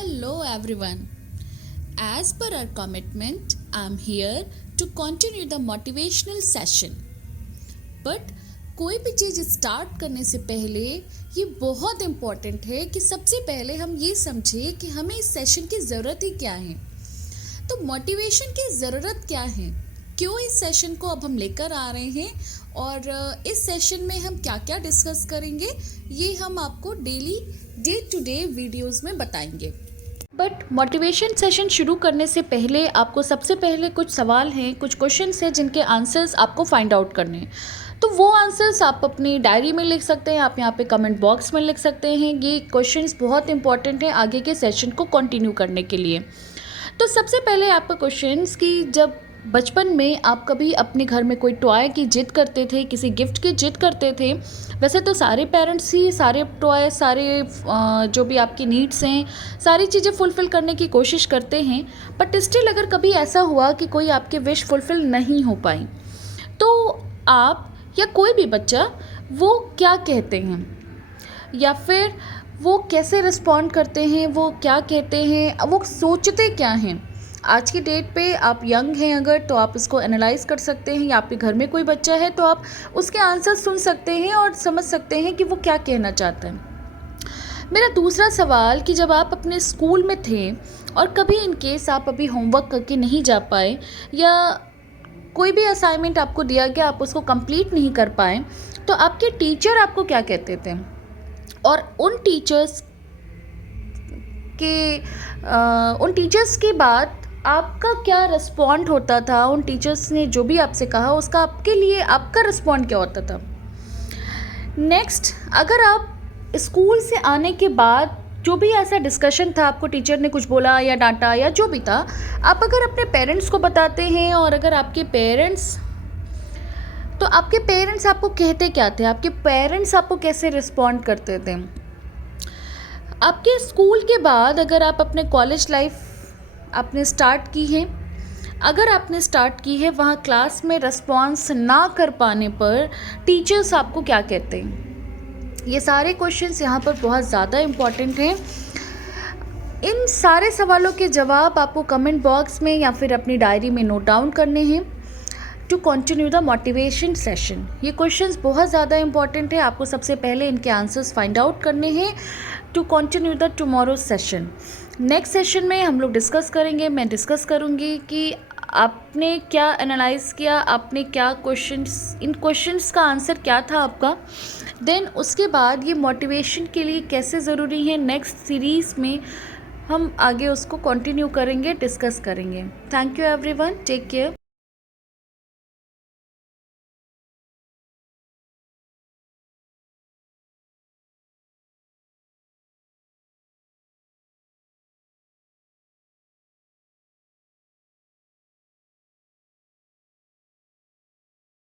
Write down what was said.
Hello everyone. As per our commitment, I'm here to continue the motivational session. But कोई भी चीज़ start करने से पहले ये बहुत इम्पॉर्टेंट है कि सबसे पहले हम ये समझें कि हमें इस सेशन की ज़रूरत ही क्या है। तो मोटिवेशन की ज़रूरत क्या है, क्यों इस सेशन को अब हम लेकर आ रहे हैं और इस सेशन में हम क्या क्या डिस्कस करेंगे, ये हम आपको डे टू डे वीडियोस में बताएंगे। बट मोटिवेशन सेशन शुरू करने से पहले आपको सबसे पहले कुछ सवाल हैं, कुछ क्वेश्चंस हैं जिनके आंसर्स आपको फाइंड आउट करने हैं। तो वो आंसर्स आप अपनी डायरी में लिख सकते हैं, आप यहाँ पे कमेंट बॉक्स में लिख सकते हैं। ये क्वेश्चंस बहुत इंपॉर्टेंट हैं आगे के सेशन को कंटिन्यू करने के लिए। तो सबसे पहले आपका क्वेश्चंस कि जब बचपन में आप कभी अपने घर में कोई टॉय की जिद करते थे, किसी गिफ्ट की जिद करते थे। वैसे तो सारे पेरेंट्स ही सारे टॉय, सारे जो भी आपकी नीड्स हैं, सारी चीज़ें फुलफ़िल करने की कोशिश करते हैं। बट स्टिल अगर कभी ऐसा हुआ कि कोई आपकी विश फुलफ़िल नहीं हो पाई, तो आप या कोई भी बच्चा वो क्या कहते हैं या फिर वो कैसे रिस्पॉन्ड करते हैं, वो क्या कहते हैं, वो सोचते क्या हैं। आज की डेट पे आप यंग हैं अगर, तो आप इसको एनालाइज कर सकते हैं, या आपके घर में कोई बच्चा है तो आप उसके आंसर सुन सकते हैं और समझ सकते हैं कि वो क्या कहना चाहता है। मेरा दूसरा सवाल कि जब आप अपने स्कूल में थे और कभी इन केस आप अभी होमवर्क करके नहीं जा पाए या कोई भी असाइनमेंट आपको दिया गया आप उसको कंप्लीट नहीं कर पाए, तो आपके टीचर आपको क्या कहते थे और उन टीचर्स के बाद आपका क्या रिस्पॉन्ड होता था। उन टीचर्स ने जो भी आपसे कहा उसका आपके लिए आपका रिस्पॉन्ड क्या होता था। नेक्स्ट, अगर आप स्कूल से आने के बाद जो भी ऐसा डिस्कशन था, आपको टीचर ने कुछ बोला या डांटा या जो भी था, आप अगर अपने पेरेंट्स को बताते हैं और अगर आपके पेरेंट्स आपको कहते क्या थे, आपके पेरेंट्स आपको कैसे रिस्पॉन्ड करते थे। आपके स्कूल के बाद अगर आप अपने कॉलेज लाइफ आपने स्टार्ट की है, अगर आपने स्टार्ट की है, वहाँ क्लास में रिस्पॉन्स ना कर पाने पर टीचर्स आपको क्या कहते हैं। ये सारे क्वेश्चंस यहाँ पर बहुत ज़्यादा इम्पॉर्टेंट हैं। इन सारे सवालों के जवाब आपको कमेंट बॉक्स में या फिर अपनी डायरी में नोट डाउन करने हैं to continue the motivation session. ये क्वेश्चंस बहुत ज़्यादा इंपॉर्टेंट है, आपको सबसे पहले इनके आंसर्स फाइंड आउट करने हैं to continue the tomorrow session. Next session में हम लोग डिस्कस करेंगे, मैं डिस्कस करूँगी कि आपने क्या एनालाइज़ किया, आपने क्या इन क्वेश्चंस का आंसर क्या था आपका। देन उसके बाद ये मोटिवेशन के लिए कैसे ज़रूरी है, नेक्स्ट सीरीज़ में हम आगे उसको कंटिन्यू करेंगे, डिस्कस करेंगे। Thank you everyone, take care.